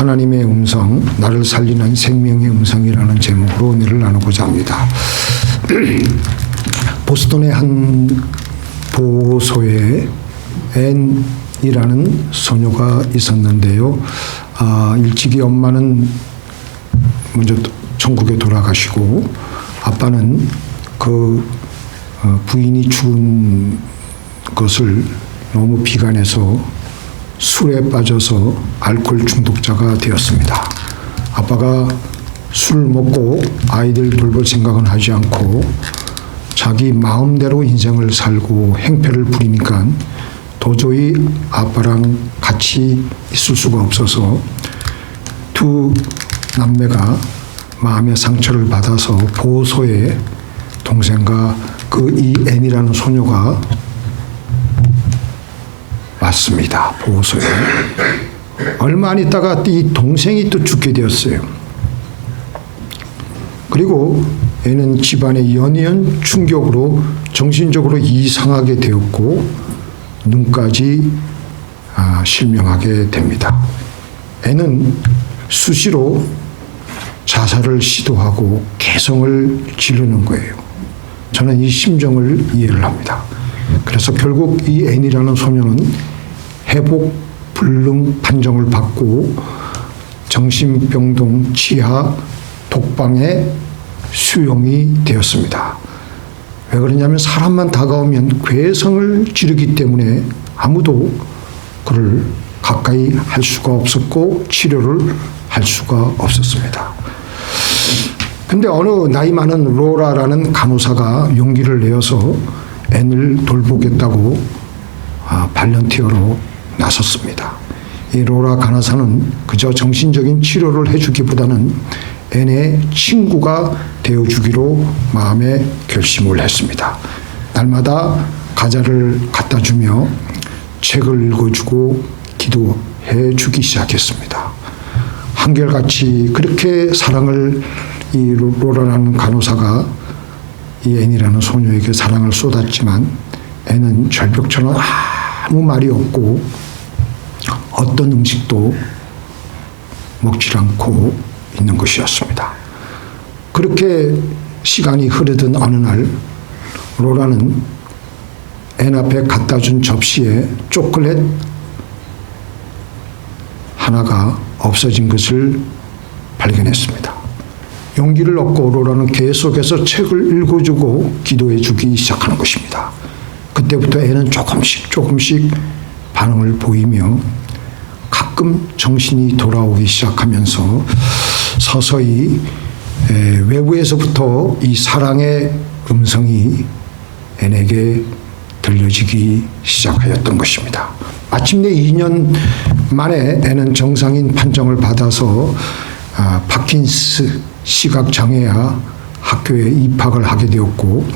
하나님의 음성, 나를 살리는 생명의 음성이라는 제목으로 은혜를 나누고자 합니다. 보스턴의 한 보호소에 앤이라는 소녀가 있었는데요. 일찍이 엄마는 먼저 천국에 돌아가시고 아빠는 그 부인이 죽은 것을 너무 비관해서 술에 빠져서 알코올 중독자가 되었습니다. 아빠가 술을 먹고 아이들 돌볼 생각은 하지 않고 자기 마음대로 인생을 살고 행패를 부리니까 도저히 아빠랑 같이 있을 수가 없어서 두 남매가 마음의 상처를 받아서 보호소에 동생과 이 앤이라는 소녀가 왔습니다. 보호소에. 얼마 안 있다가 이 동생이 또 죽게 되었어요. 그리고 애는 집안의 연이은 충격으로 정신적으로 이상하게 되었고 눈까지 실명하게 됩니다. 애는 수시로 자살을 시도하고 개성을 지르는 거예요. 저는 이 심정을 이해를 합니다. 그래서 결국 이 앤이라는 소녀는 회복 불능 판정을 받고 정신병동 치아 독방에 수용이 되었습니다. 왜 그러냐면 사람만 다가오면 괴성을 지르기 때문에 아무도 그를 가까이 할 수가 없었고 치료를 할 수가 없었습니다. 근데 어느 나이 많은 로라라는 간호사가 용기를 내어서 앤을 돌보겠다고 발런티어로 나섰습니다. 이 로라 간호사는 그저 정신적인 치료를 해주기보다는 앤의 친구가 되어주기로 마음에 결심을 했습니다. 날마다 과자를 갖다 주며 책을 읽어주고 기도해 주기 시작했습니다. 한결같이 그렇게 사랑을 이 로라라는 간호사가 이 앤이라는 소녀에게 사랑을 쏟았지만 앤은 절벽처럼 아무 말이 없고 어떤 음식도 먹지 않고 있는 것이었습니다. 그렇게 시간이 흐르던 어느 날 로라는 앤 앞에 갖다 준 접시에 초콜릿 하나가 없어진 것을 발견했습니다. 용기를 얻고 로라는 계속해서 책을 읽어주고 기도해주기 시작하는 것입니다. 그때부터 애는 조금씩 반응을 보이며 가끔 정신이 돌아오기 시작하면서 서서히 외부에서부터 이 사랑의 음성이 앤에게 들려지기 시작하였던 것입니다. 마침내 2년 만에 앤은 정상인 판정을 받아서 파킨스 시각장애아 학교에 입학을 하게 되었고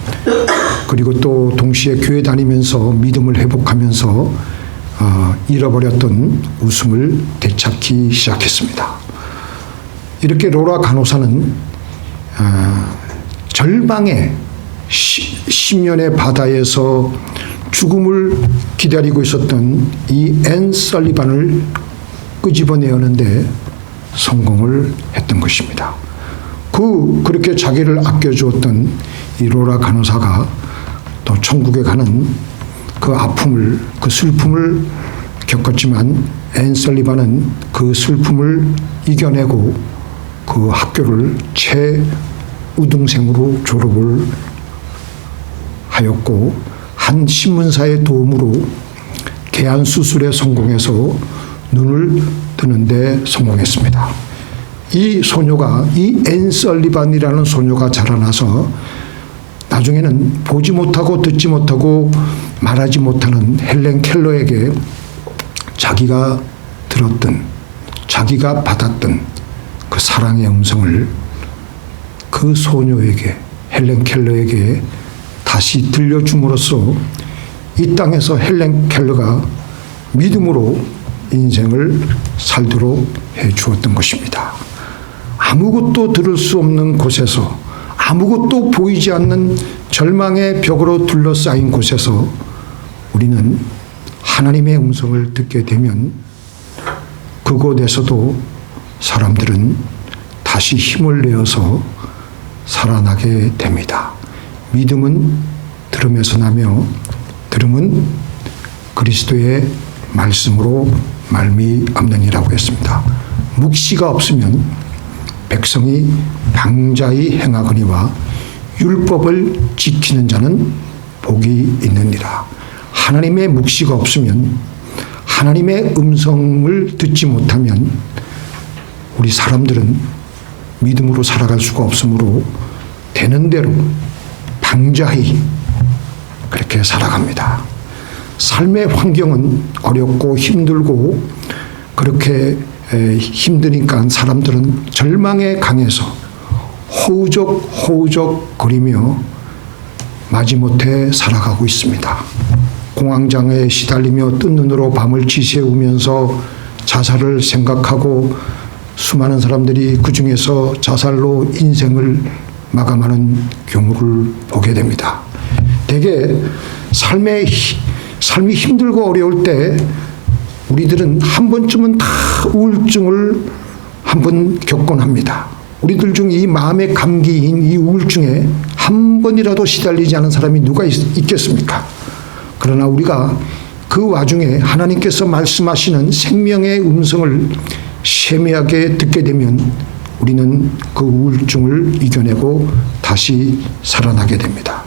그리고 또 동시에 교회 다니면서 믿음을 회복하면서 잃어버렸던 웃음을 되찾기 시작했습니다. 이렇게 로라 간호사는 절망의 심연의 바다에서 죽음을 기다리고 있었던 이 앤 설리반을 끄집어내었는데 성공을 했던 것입니다. 그렇게 자기를 아껴주었던 이 로라 간호사가 또 천국에 가는 그 아픔을, 그 슬픔을 겪었지만 앤 설리반은 그 슬픔을 이겨내고 그 학교를 최우등생으로 졸업을 하였고 한 신문사의 도움으로 개안 수술에 성공해서 눈을 뜨는 데 성공했습니다. 이 소녀가 이 앤 설리반이라는 소녀가 자라나서 나중에는 보지 못하고 듣지 못하고 말하지 못하는 헬렌 켈러에게 자기가 들었던 자기가 받았던 그 사랑의 음성을 그 소녀에게 헬렌 켈러에게 다시 들려줌으로써 이 땅에서 헬렌 켈러가 믿음으로 인생을 살도록 해 주었던 것입니다. 아무것도 들을 수 없는 곳에서 아무것도 보이지 않는 절망의 벽으로 둘러싸인 곳에서 우리는 하나님의 음성을 듣게 되면 그곳에서도 사람들은 다시 힘을 내어서 살아나게 됩니다. 믿음은 들음에서 나며 들음은 그리스도의 말씀으로 말미암느니라고 했습니다. 묵시가 없으면 백성이 방자히 행하거니와 율법을 지키는 자는 복이 있느니라. 하나님의 묵시가 없으면, 하나님의 음성을 듣지 못하면 우리 사람들은 믿음으로 살아갈 수가 없으므로 되는 대로 방자히 그렇게 살아갑니다. 삶의 환경은 어렵고 힘들고 그렇게 힘드니까 사람들은 절망에 강해서 허우적 거리며 마지못해 살아가고 있습니다. 공황장애에 시달리며 뜬 눈으로 밤을 지새우면서 자살을 생각하고 수많은 사람들이 그 중에서 자살로 인생을 마감하는 경우를 보게 됩니다. 대개 삶이 힘들고 어려울 때 우리들은 한 번쯤은 다 우울증을 한번 겪곤 합니다. 우리들 중 이 마음의 감기인 이 우울증에 한 번이라도 시달리지 않은 사람이 누가 있겠습니까? 그러나 우리가 그 와중에 하나님께서 말씀하시는 생명의 음성을 세미하게 듣게 되면 우리는 그 우울증을 이겨내고 다시 살아나게 됩니다.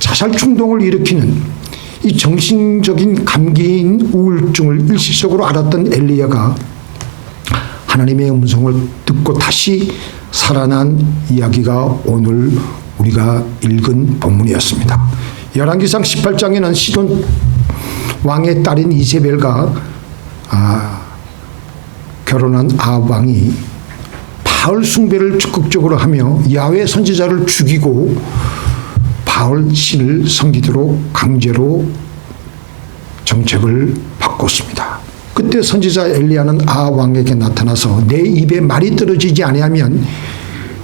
자살 충동을 일으키는 이 정신적인 감기인 우울증을 일시적으로 알았던 엘리야가 하나님의 음성을 듣고 다시 살아난 이야기가 오늘 우리가 읽은 본문이었습니다. 열왕기상 18장에는 시돈 왕의 딸인 이세벨과 결혼한 아합 왕이 바알 숭배를 적극적으로 하며 야훼 선지자를 죽이고 바알 신을 섬기도록 강제로 정책을 바꿨습니다. 그때 선지자 엘리야는 아합 왕에게 나타나서 내 입에 말이 떨어지지 아니하면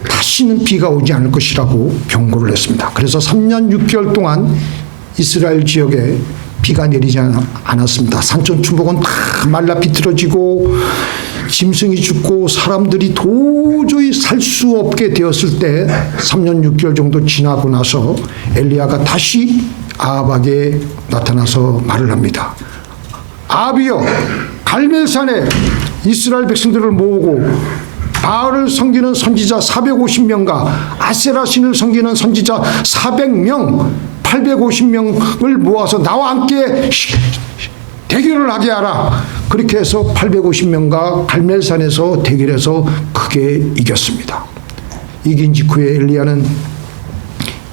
다시는 비가 오지 않을 것이라고 경고를 했습니다. 그래서 3년 6개월 동안 이스라엘 지역에 비가 내리지 않았습니다. 산천 추목은 다 말라 비틀어지고 짐승이 죽고 사람들이 도저히 살 수 없게 되었을 때 3년 6개월 정도 지나고 나서 엘리야가 다시 아합에게 나타나서 말을 합니다. 아합이여, 갈멜산에 이스라엘 백성들을 모으고 바알을 섬기는 선지자 450명과 아세라 신을 섬기는 선지자 400명, 850명을 모아서 나와 함께 대결을 하게 하라. 그렇게 해서 850명과 갈멜산에서 대결해서 크게 이겼습니다. 이긴 직후에 엘리야는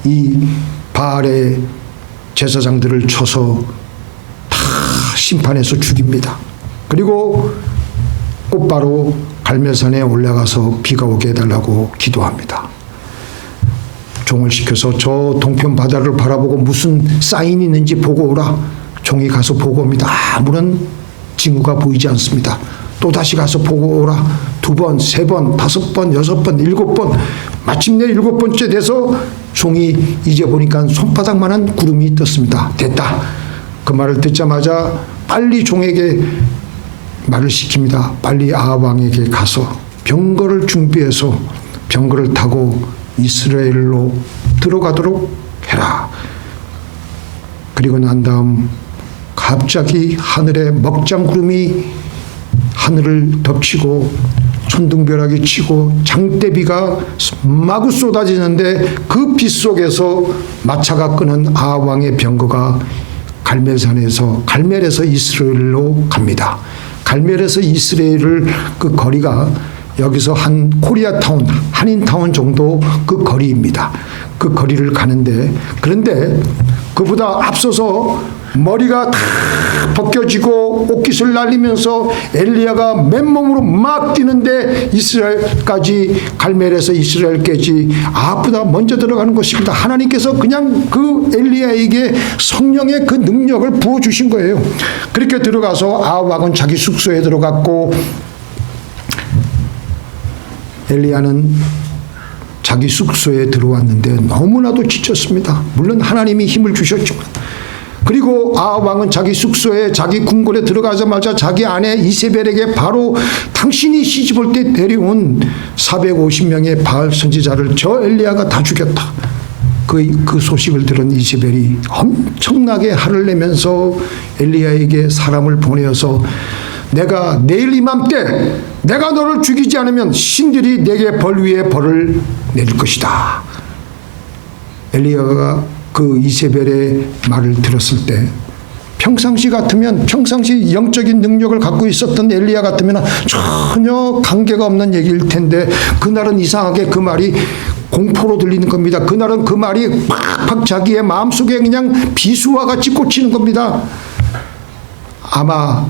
이 바알의 제사장들을 쳐서 다 심판해서 죽입니다. 그리고 곧바로 갈멜산에 올라가서 비가 오게 해달라고 기도합니다. 종을 시켜서 저 동편 바다를 바라보고 무슨 사인이 있는지 보고 오라. 종이 가서 보고 옵니다. 아무런 징후가 보이지 않습니다. 또 다시 가서 보고 오라. 2번, 3번, 5번, 6번, 7번. 마침내 7번째 돼서 종이 이제 보니까 손바닥만한 구름이 떴습니다. 됐다. 그 말을 듣자마자 빨리 종에게 말을 시킵니다. 빨리 아합 왕에게 가서 병거를 준비해서 병거를 타고 이스라엘로 들어가도록 해라. 그리고 난 다음 갑자기 하늘에 먹장구름이 하늘을 덮치고 천둥벼락이 치고 장대비가 마구 쏟아지는데 그 빛 속에서 마차가 끄는 아합 왕의 병거가 갈멜에서 이스라엘로 갑니다. 갈멜에서 이스라엘을 그 거리가 여기서 한 코리아타운, 한인타운 정도 그 거리입니다. 그 거리를 가는데, 그런데 그보다 앞서서 머리가 다 벗겨지고 옷깃을 날리면서 엘리야가 맨몸으로 막 뛰는데 이스라엘까지, 갈멜에서 이스라엘까지 아합보다 먼저 들어가는 것입니다. 하나님께서 그냥 그 엘리야에게 성령의 그 능력을 부어주신 거예요. 그렇게 들어가서 아합 왕은 자기 숙소에 들어갔고 엘리야는 자기 숙소에 들어왔는데 너무나도 지쳤습니다. 물론 하나님이 힘을 주셨지만 그리고 아합 왕은 자기 숙소에 자기 궁궐에 들어가자마자 자기 아내 이세벨에게 바로 당신이 시집올 때 데려온 450명의 바알 선지자를 저 엘리야가 다 죽였다. 그 소식을 들은 이세벨이 엄청나게 화를 내면서 엘리야에게 사람을 보내어서 내가 내일 이맘때 내가 너를 죽이지 않으면 신들이 내게 벌 위에 벌을 내릴 것이다. 엘리야가 그 이세벨의 말을 들었을 때 평상시 같으면 평상시 영적인 능력을 갖고 있었던 엘리야 같으면 전혀 관계가 없는 얘기일 텐데 그날은 이상하게 그 말이 공포로 들리는 겁니다. 그날은 그 말이 팍팍 자기의 마음속에 그냥 비수와 같이 꽂히는 겁니다. 아마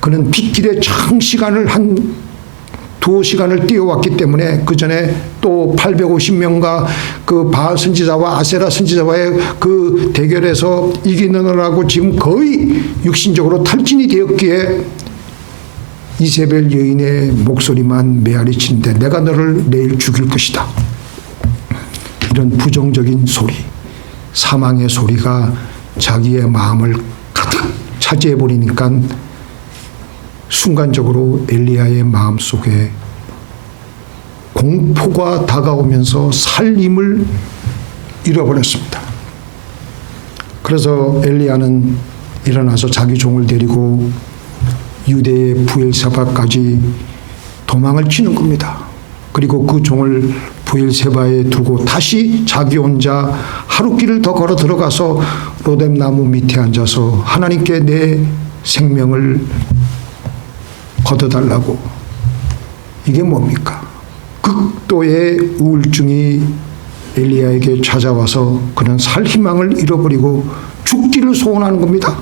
그는 빗길에 장시간을 한 2시간을 뛰어왔기 때문에 그 전에 또 850명과 그 바알 선지자와 아세라 선지자와의 그 대결에서 이기느라고 지금 거의 육신적으로 탈진이 되었기에 이세벨 여인의 목소리만 메아리 치는데 내가 너를 내일 죽일 것이다. 이런 부정적인 소리, 사망의 소리가 자기의 마음을 가득 차지해버리니까 순간적으로 엘리야의 마음속에 공포가 다가오면서 살림을 잃어버렸습니다. 그래서 엘리야는 일어나서 자기 종을 데리고 유대의 부엘세바까지 도망을 치는 겁니다. 그리고 그 종을 부엘세바에 두고 다시 자기 혼자 하루길을 더 걸어 들어가서 로뎀나무 밑에 앉아서 하나님께 내 생명을 걷어달라고. 이게 뭡니까? 극도의 우울증이 엘리야에게 찾아와서 그는 살 희망을 잃어버리고 죽기를 소원하는 겁니다.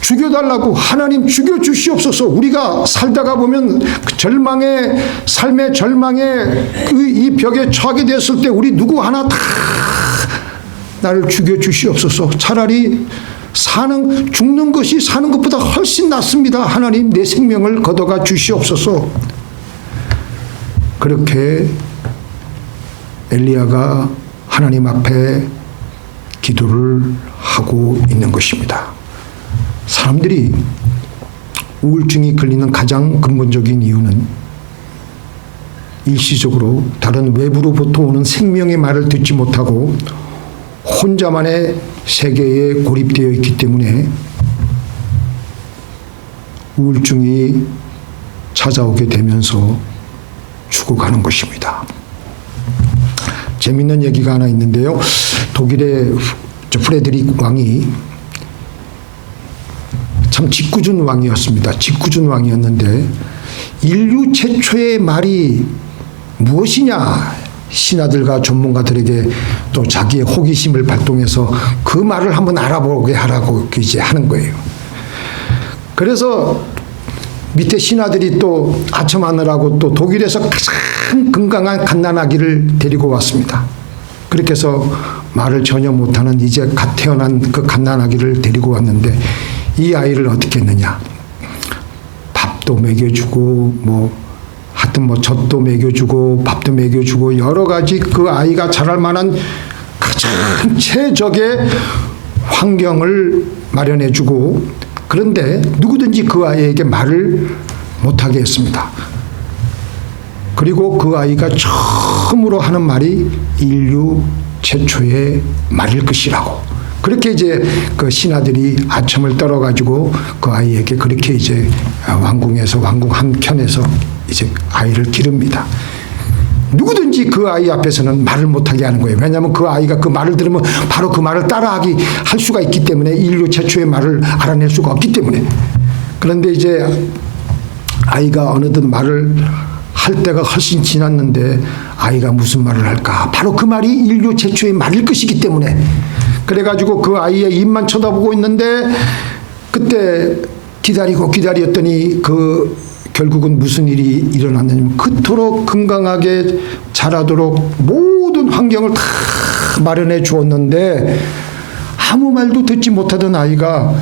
죽여달라고. 하나님 죽여주시옵소서. 우리가 살다가 보면 삶의 절망에 이 벽에 처하게 됐을 때 우리 누구 하나 다 나를 죽여주시옵소서. 차라리 죽는 것이 사는 것보다 훨씬 낫습니다. 하나님 내 생명을 걷어가 주시옵소서. 그렇게 엘리야가 하나님 앞에 기도를 하고 있는 것입니다. 사람들이 우울증이 걸리는 가장 근본적인 이유는 일시적으로 다른 외부로부터 오는 생명의 말을 듣지 못하고 혼자만의 세계에 고립되어 있기 때문에 우울증이 찾아오게 되면서 죽어가는 것입니다. 재미있는 얘기가 하나 있는데요. 독일의 프레드릭 왕이 참 짓궂은 왕이었습니다. 짓궂은 왕이었는데 인류 최초의 말이 무엇이냐? 신하들과 전문가들에게 또 자기의 호기심을 발동해서 그 말을 한번 알아보게 하라고 이제 하는 거예요. 그래서 밑에 신하들이 또 아첨하느라고 또 독일에서 가장 건강한 갓난아기를 데리고 왔습니다. 그렇게 해서 말을 전혀 못하는 이제 갓 태어난 그 갓난아기를 데리고 왔는데 이 아이를 어떻게 했느냐? 밥도 먹여주고 하여튼 젖도 먹여주고 밥도 먹여주고 여러 가지 그 아이가 자랄 만한 가장 최적의 환경을 마련해주고 그런데 누구든지 그 아이에게 말을 못하게 했습니다. 그리고 그 아이가 처음으로 하는 말이 인류 최초의 말일 것이라고. 그렇게 이제 그 신하들이 아첨을 떨어가지고 그 아이에게 그렇게 이제 왕궁에서 왕궁 한켠에서 이제 아이를 기릅니다. 누구든지 그 아이 앞에서는 말을 못하게 하는 거예요. 왜냐하면 그 아이가 그 말을 들으면 바로 그 말을 따라하기 할 수가 있기 때문에 인류 최초의 말을 알아낼 수가 없기 때문에. 그런데 이제 아이가 어느덧 말을 할 때가 훨씬 지났는데 아이가 무슨 말을 할까? 바로 그 말이 인류 최초의 말일 것이기 때문에. 그래가지고 그 아이의 입만 쳐다보고 있는데 그때 기다렸더니 결국은 무슨 일이 일어났느냐면 그토록 건강하게 자라도록 모든 환경을 다 마련해 주었는데 아무 말도 듣지 못하던 아이가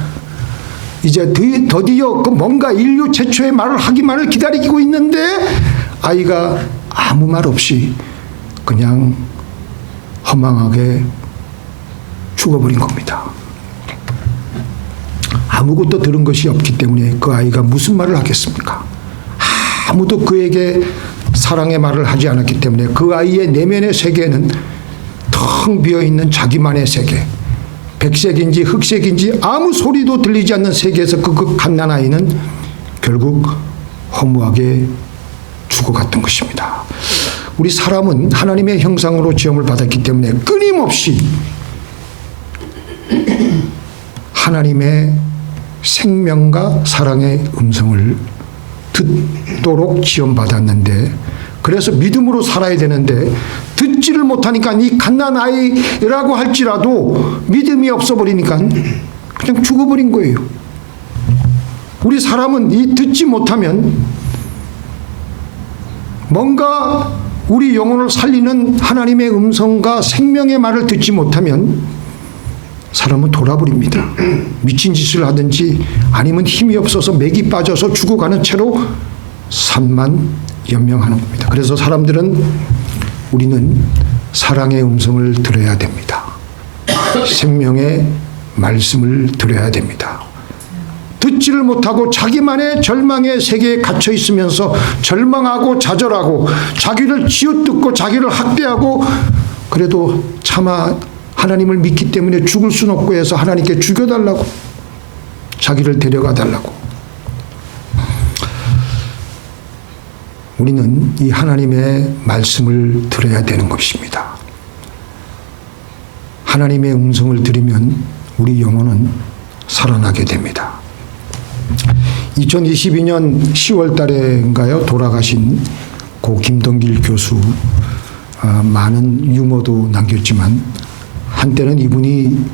이제 드디어 그 뭔가 인류 최초의 말을 하기만을 기다리고 있는데 아이가 아무 말 없이 그냥 허망하게 죽어버린 겁니다. 아무것도 들은 것이 없기 때문에 그 아이가 무슨 말을 하겠습니까? 아무도 그에게 사랑의 말을 하지 않았기 때문에 그 아이의 내면의 세계는 텅 비어있는 자기만의 세계, 백색인지 흑색인지 아무 소리도 들리지 않는 세계에서 그 갓난아이는 결국 허무하게 죽어갔던 것입니다. 우리 사람은 하나님의 형상으로 지음을 받았기 때문에 끊임없이 하나님의 생명과 사랑의 음성을 듣도록 지음받았는데, 그래서 믿음으로 살아야 되는데 듣지를 못하니까 이 갓난아이라고 할지라도 믿음이 없어버리니까 그냥 죽어버린 거예요. 우리 사람은 이 듣지 못하면 뭔가 우리 영혼을 살리는 하나님의 음성과 생명의 말을 듣지 못하면 사람은 돌아버립니다. 미친 짓을 하든지 아니면 힘이 없어서 맥이 빠져서 죽어가는 채로 산만 연명하는 겁니다. 그래서 사람들은 우리는 사랑의 음성을 들어야 됩니다. 생명의 말씀을 들어야 됩니다. 듣지를 못하고 자기만의 절망의 세계에 갇혀 있으면서 절망하고 좌절하고 자기를 쥐어뜯고 자기를 학대하고 그래도 차마 하나님을 믿기 때문에 죽을 수는 없고 해서 하나님께 죽여달라고, 자기를 데려가 달라고. 우리는 이 하나님의 말씀을 들어야 되는 것입니다. 하나님의 음성을 들으면 우리 영혼은 살아나게 됩니다. 2022년 10월 달에인가요? 돌아가신 고 김동길 교수, 많은 유머도 남겼지만 한때는 이분이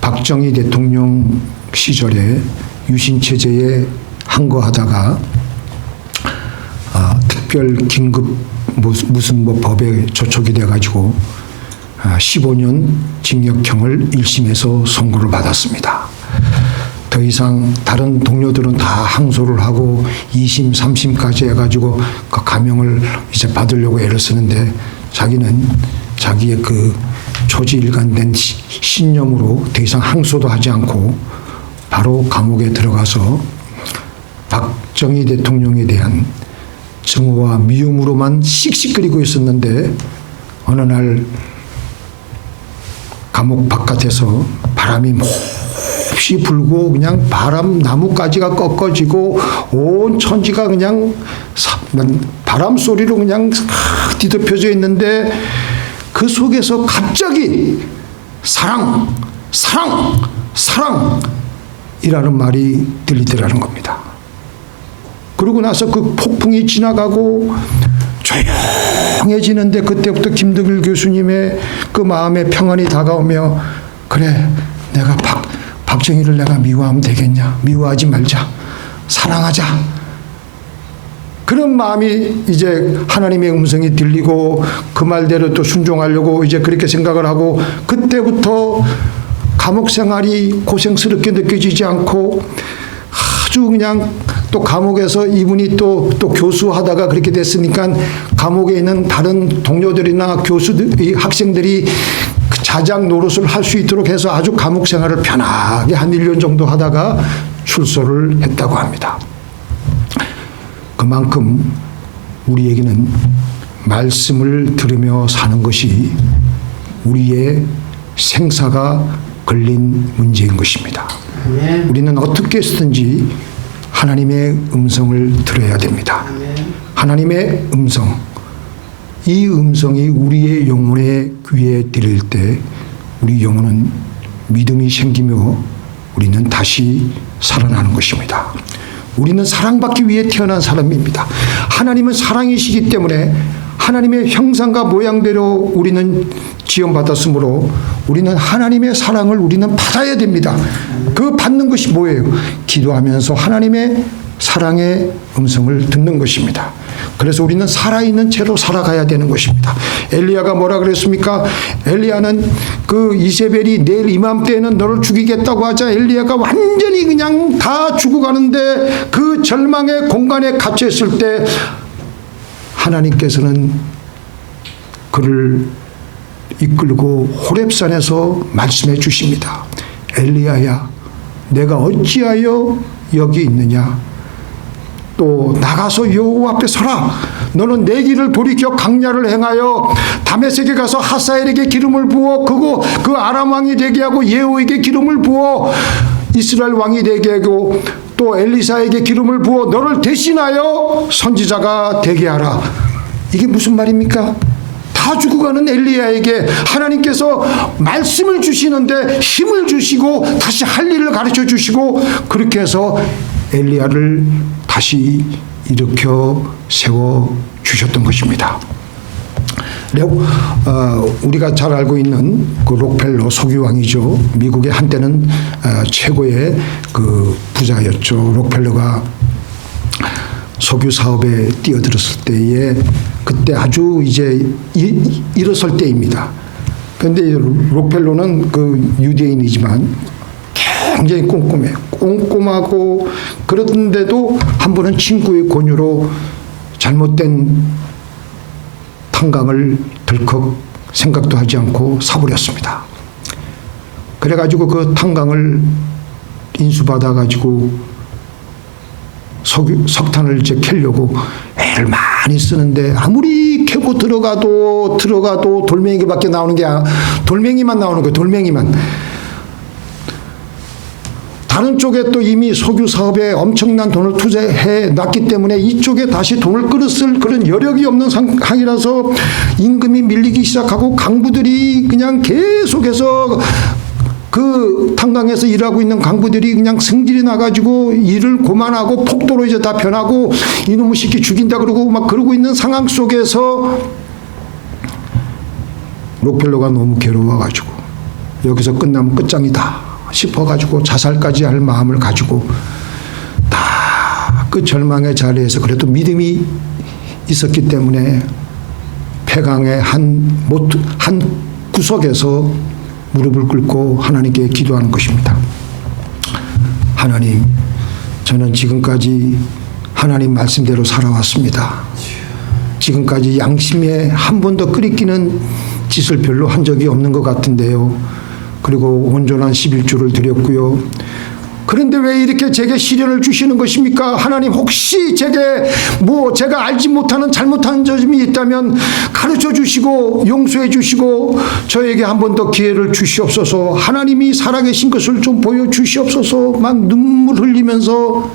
박정희 대통령 시절에 유신체제에 항거하다가 특별 긴급 무슨 법에 저촉이 돼가지고 15년 징역형을 1심에서 선고를 받았습니다. 더 이상 다른 동료들은 다 항소를 하고 2심, 3심까지 해가지고 그 감형을 이제 받으려고 애를 쓰는데 자기는 자기의 그 초지일관된 신념으로 더 이상 항소도 하지 않고 바로 감옥에 들어가서 박정희 대통령에 대한 증오와 미움으로만 씩씩거리고 있었는데 어느 날 감옥 바깥에서 바람이 몹시 불고 그냥 바람 나뭇가지가 꺾어지고 온 천지가 그냥 바람 소리로 그냥 뒤덮여져 있는데 그 속에서 갑자기 사랑, 사랑, 사랑이라는 말이 들리더라는 겁니다. 그러고 나서 그 폭풍이 지나가고 조용해지는데 그때부터 김덕일 교수님의 그 마음에 평안이 다가오며, 그래, 내가 박정희를 내가 미워하면 되겠냐? 미워하지 말자. 사랑하자. 그런 마음이 이제 하나님의 음성이 들리고 그 말대로 또 순종하려고 이제 그렇게 생각을 하고, 그때부터 감옥 생활이 고생스럽게 느껴지지 않고 아주 그냥 또 감옥에서 이분이 또 교수하다가 그렇게 됐으니까 감옥에 있는 다른 동료들이나 교수들, 학생들이 그 자작 노릇을 할 수 있도록 해서 아주 감옥 생활을 편하게 한 1년 정도 하다가 출소를 했다고 합니다. 그만큼 우리에게는 말씀을 들으며 사는 것이 우리의 생사가 걸린 문제인 것입니다. 우리는 어떻게 해서든지 하나님의 음성을 들어야 됩니다. 하나님의 음성, 이 음성이 우리의 영혼의 귀에 들릴 때 우리 영혼은 믿음이 생기며 우리는 다시 살아나는 것입니다. 우리는 사랑받기 위해 태어난 사람입니다. 하나님은 사랑이시기 때문에 하나님의 형상과 모양대로 우리는 지음받았으므로 우리는 하나님의 사랑을 우리는 받아야 됩니다. 그 받는 것이 뭐예요? 기도하면서 하나님의 사랑의 음성을 듣는 것입니다. 그래서 우리는 살아있는 채로 살아가야 되는 것입니다. 엘리야가 뭐라 그랬습니까? 엘리야는 그 이세벨이 내일 이맘때에는 너를 죽이겠다고 하자 엘리야가 완전히 그냥 다 죽어가는데 그 절망의 공간에 갇혀 있을 때 하나님께서는 그를 이끌고 호렙산에서 말씀해 주십니다. 엘리야야, 내가 어찌하여 여기 있느냐? 또 나가서 여호와 앞에 서라. 너는 내 길을 돌이켜 강야를 행하여 다메섹에 가서 하사엘에게 기름을 부어 그 아람 왕이 되게 하고 예후에게 기름을 부어 이스라엘 왕이 되게 하고 또 엘리사에게 기름을 부어 너를 대신하여 선지자가 되게 하라. 이게 무슨 말입니까? 다 죽어가는 엘리야에게 하나님께서 말씀을 주시는데 힘을 주시고 다시 할 일을 가르쳐 주시고 그렇게 해서 엘리야를 다시 일으켜 세워 주셨던 것입니다. 우리가 잘 알고 있는 그 록펠러 석유왕이죠. 미국의 한때는 최고의 그 부자였죠. 록펠러가 석유 사업에 뛰어들었을 때에 그때 아주 이제 일어설 때입니다. 그런데 록펠러는 그 유대인이지만 굉장히 꼼꼼하고 그런데도 한 번은 친구의 권유로 잘못된 탄광을 덜컥 생각도 하지 않고 사버렸습니다. 그래가지고 그 탄광을 인수받아가지고 석탄을 이제 캐려고 애를 많이 쓰는데 아무리 캐고 들어가도 돌멩이밖에 나오는 게 돌멩이만 나오는 거예요. 돌멩이만. 다른 쪽에 또 이미 석유 사업에 엄청난 돈을 투자해 놨기 때문에 이쪽에 다시 돈을 끌었을 그런 여력이 없는 상황이라서 임금이 밀리기 시작하고 강부들이 그냥 계속해서 그 탄광에서 일하고 있는 강부들이 그냥 승질이 나가지고 일을 고만하고 폭도로 이제 다 변하고 이놈의 새끼 죽인다 그러고 막 그러고 있는 상황 속에서 록펠러가 너무 괴로워가지고 여기서 끝나면 끝장이다 싶어가지고 자살까지 할 마음을 가지고 다 그 절망의 자리에서 그래도 믿음이 있었기 때문에 폐강의 한 구석에서 무릎을 꿇고 하나님께 기도하는 것입니다. 하나님, 저는 지금까지 하나님 말씀대로 살아왔습니다. 지금까지 양심에 한 번도 끄리끼는 짓을 별로 한 적이 없는 것 같은데요. 그리고 온전한 11조를 드렸고요. 그런데 왜 이렇게 제게 시련을 주시는 것입니까? 하나님, 혹시 제가 알지 못하는 잘못한 점이 있다면 가르쳐 주시고 용서해 주시고 저에게 한 번 더 기회를 주시옵소서. 하나님이 살아계신 것을 좀 보여주시옵소서. 막 눈물 흘리면서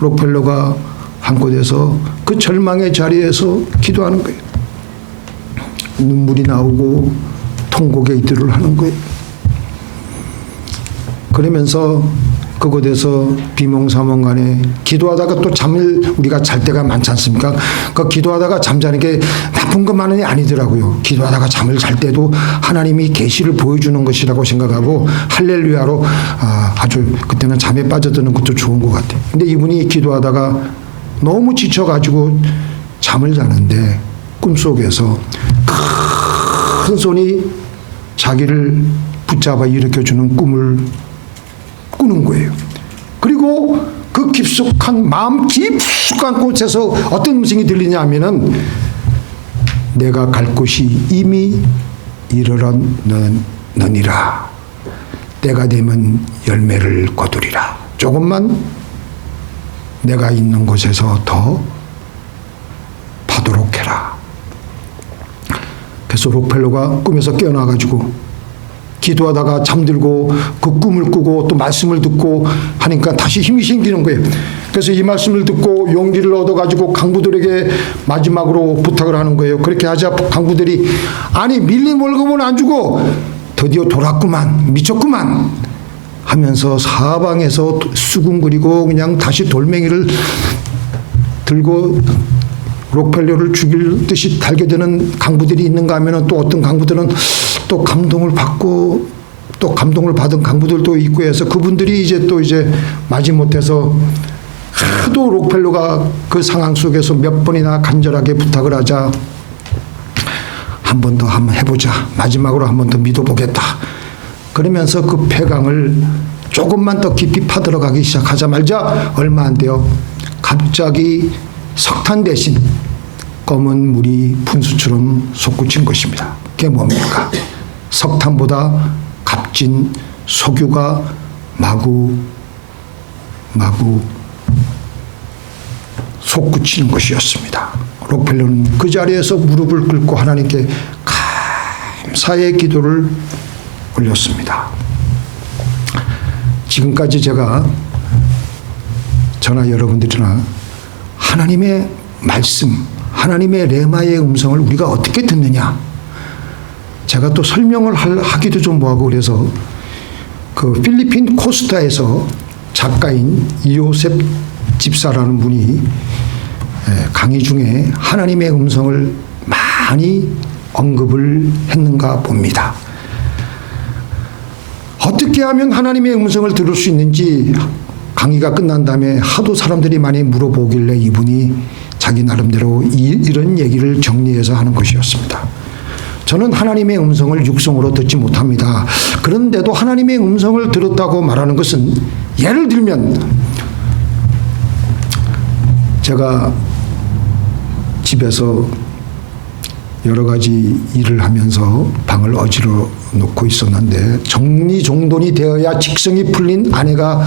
록펠러가 한 곳에서 그 절망의 자리에서 기도하는 거예요. 눈물이 나오고 통곡의 기도를 하는 거예요. 그러면서 그곳에서 비몽사몽간에 기도하다가 또 잠을 우리가 잘 때가 많지 않습니까? 그 기도하다가 잠자는 게 나쁜 것만은 아니더라고요. 기도하다가 잠을 잘 때도 하나님이 계시를 보여주는 것이라고 생각하고 할렐루야로 아주 그때는 잠에 빠져드는 것도 좋은 것 같아요. 근데 이분이 기도하다가 너무 지쳐가지고 잠을 자는데 꿈속에서 큰 손이 자기를 붙잡아 일으켜주는 꿈을 꾸는 거예요. 그리고 그 깊숙한 마음 깊숙한 곳에서 어떤 음성이 들리냐 하면은 내가 갈 곳이 이미 이르렀느니라. 때가 되면 열매를 거두리라. 조금만 내가 있는 곳에서 더 파도록 해라. 그래서 록펠러가 꿈에서 깨어나가지고 기도하다가 잠들고 그 꿈을 꾸고 또 말씀을 듣고 하니까 다시 힘이 생기는 거예요. 그래서 이 말씀을 듣고 용기를 얻어가지고 강부들에게 마지막으로 부탁을 하는 거예요. 그렇게 하자 강부들이 아니 밀린 월급은 안 주고 드디어 돌았구만, 미쳤구만 하면서 사방에서 수군거리고 그냥 다시 돌멩이를 들고 록펠러를 죽일 듯이 달겨드는 강부들이 있는가 하면 또 어떤 강부들은 또 감동을 받고 또 감동을 받은 강부들도 있고 해서 그분들이 이제 마지못해서 하도 록펠러가 그 상황 속에서 몇 번이나 간절하게 부탁을 하자 한 번 더 한번 해보자. 마지막으로 한 번 더 믿어보겠다. 그러면서 그 폐강을 조금만 더 깊이 파들어가기 시작하자마자 얼마 안 돼요. 갑자기 석탄 대신 검은 물이 분수처럼 솟구친 것입니다. 그게 뭡니까? 석탄보다 값진 석유가 마구 솟구치는 것이었습니다. 록펠러는 그 자리에서 무릎을 꿇고 하나님께 감사의 기도를 올렸습니다. 지금까지 제가 저나 여러분들이나 하나님의 말씀, 하나님의 레마의 음성을 우리가 어떻게 듣느냐? 제가 또 설명을 하기도 좀 뭐하고 그래서 그 필리핀 코스타에서 작가인 이요셉 집사라는 분이 강의 중에 하나님의 음성을 많이 언급을 했는가 봅니다. 어떻게 하면 하나님의 음성을 들을 수 있는지 강의가 끝난 다음에 하도 사람들이 많이 물어보길래 이분이 자기 나름대로 이런 얘기를 정리해서 하는 것이었습니다. 저는 하나님의 음성을 육성으로 듣지 못합니다. 그런데도 하나님의 음성을 들었다고 말하는 것은 예를 들면 제가 집에서 여러 가지 일을 하면서 방을 어지러 놓고 있었는데 정리정돈이 되어야 직성이 풀린 아내가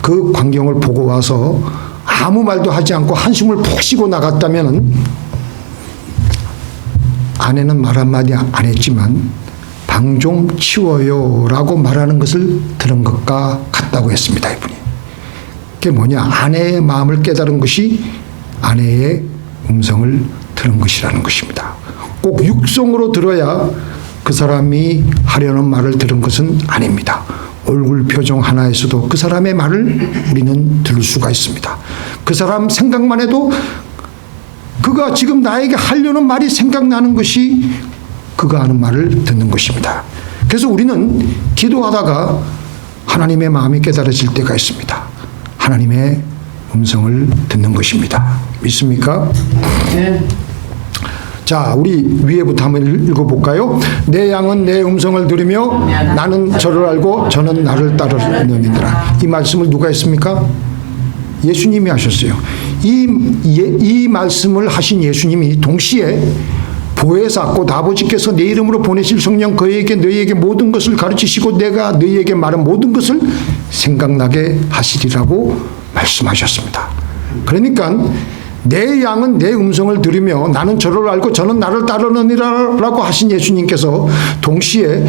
그 광경을 보고 와서 아무 말도 하지 않고 한숨을 푹 쉬고 나갔다면 아내는 말 한마디 안 했지만 방 좀 치워요 라고 말하는 것을 들은 것과 같다고 했습니다. 이분이. 그게 뭐냐? 아내의 마음을 깨달은 것이 아내의 음성을 들은 것이라는 것입니다. 꼭 육성으로 들어야 그 사람이 하려는 말을 들은 것은 아닙니다. 얼굴 표정 하나에서도 그 사람의 말을 우리는 들을 수가 있습니다. 그 사람 생각만 해도 그가 지금 나에게 하려는 말이 생각나는 것이 그가 하는 말을 듣는 것입니다. 그래서 우리는 기도하다가 하나님의 마음이 깨달아질 때가 있습니다. 하나님의 음성을 듣는 것입니다. 믿습니까? 네. 자, 우리 위에부터 한번 읽어볼까요? 내 양은 내 음성을 들으며 나는 저를 알고 저는 나를 따르느니라. 이 말씀을 누가 했습니까? 예수님이 하셨어요. 이 말씀을 하신 예수님이 동시에 보혜사 곧 아버지께서 내 이름으로 보내실 성령 그에게 너희에게 모든 것을 가르치시고 내가 너희에게 말한 모든 것을 생각나게 하시리라고 말씀하셨습니다. 그러니까 내 양은 내 음성을 들으며 나는 저를 알고 저는 나를 따르느니라라고 하신 예수님께서 동시에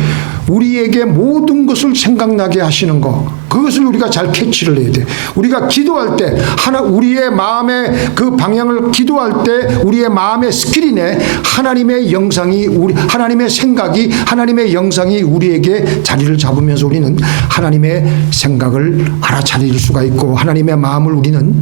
우리에게 모든 것을 생각나게 하시는 것, 그것을 우리가 잘 캐치를 해야 돼. 우리가 기도할 때 우리의 마음의 그 방향을 기도할 때 우리의 마음의 스크린에 하나님의 영상이 하나님의 생각이 하나님의 영상이 우리에게 자리를 잡으면서 우리는 하나님의 생각을 알아차릴 수가 있고 하나님의 마음을 우리는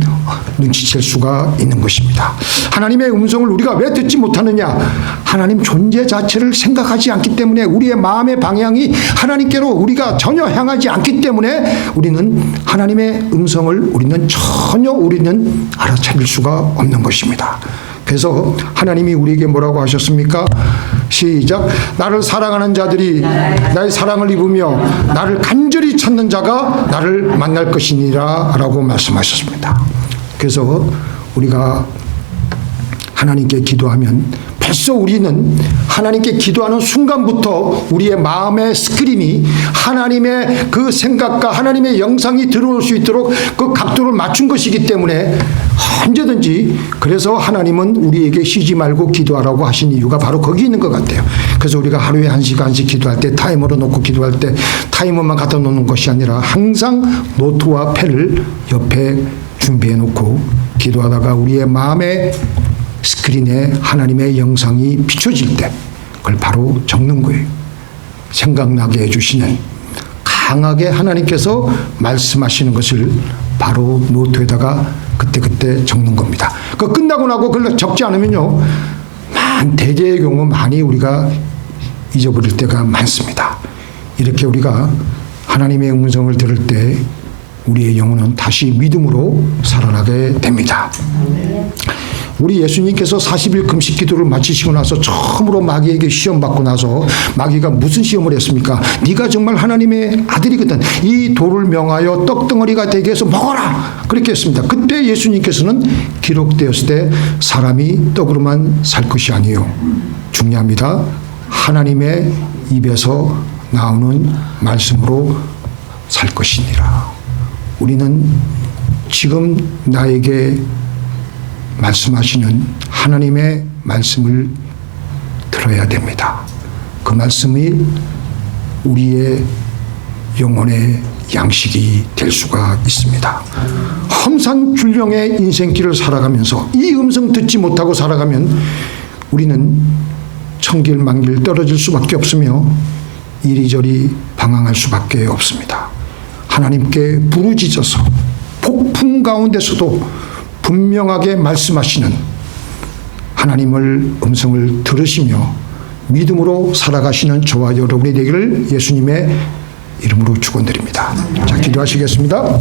눈치챌 수가 있는 것입니다. 하나님의 음성을 우리가 왜 듣지 못하느냐? 하나님 존재 자체를 생각하지 않기 때문에 우리의 마음의 방향이 하나님께로 우리가 전혀 향하지 않기 때문에 우리는 하나님의 음성을 우리는 전혀 알아차릴 수가 없는 것입니다. 그래서 하나님이 우리에게 뭐라고 하셨습니까? 시작. 나를 사랑하는 자들이 나의 사랑을 입으며 나를 간절히 찾는 자가 나를 만날 것이니라 라고 말씀하셨습니다. 그래서 우리가 하나님께 기도하면 벌써 우리는 하나님께 기도하는 순간부터 우리의 마음의 스크린이 하나님의 그 생각과 하나님의 영상이 들어올 수 있도록 그 각도를 맞춘 것이기 때문에 언제든지 그래서 하나님은 우리에게 쉬지 말고 기도하라고 하신 이유가 바로 거기 있는 것 같아요. 그래서 우리가 하루에 1시간씩 기도할 때 타이머로 놓고 기도할 때 타이머만 갖다 놓는 것이 아니라 항상 노트와 펜을 옆에 준비해 놓고 기도하다가 우리의 마음의 스크린에 하나님의 영상이 비춰질 때 그걸 바로 적는 거예요. 생각나게 해주시는 강하게 하나님께서 말씀하시는 것을 바로 노트에다가 그때그때 적는 겁니다. 그 끝나고 나고 그걸 적지 않으면요, 대개의 경우 많이 우리가 잊어버릴 때가 많습니다. 이렇게 우리가 하나님의 음성을 들을 때 우리의 영혼은 다시 믿음으로 살아나게 됩니다. 우리 예수님께서 40일 금식 기도를 마치시고 나서 처음으로 마귀에게 시험 받고 나서 마귀가 무슨 시험을 했습니까? 네가 정말 하나님의 아들이거든. 이 돌을 명하여 떡덩어리가 되게 해서 먹어라. 그렇게 했습니다. 그때 예수님께서는 기록되었을 때 사람이 떡으로만 살 것이 아니요. 중요합니다. 하나님의 입에서 나오는 말씀으로 살 것이니라. 우리는 지금 나에게 말씀하시는 하나님의 말씀을 들어야 됩니다. 그 말씀이 우리의 영혼의 양식이 될 수가 있습니다. 험산균령의 인생길을 살아가면서 이 음성 듣지 못하고 살아가면 우리는 천길만길 떨어질 수밖에 없으며 이리저리 방황할 수밖에 없습니다. 하나님께 부르짖어서 폭풍 가운데서도 분명하게 말씀하시는 하나님을 음성을 들으시며 믿음으로 살아가시는 저와 여러분이 되기를 예수님의 이름으로 축원드립니다. 자, 기도하시겠습니다.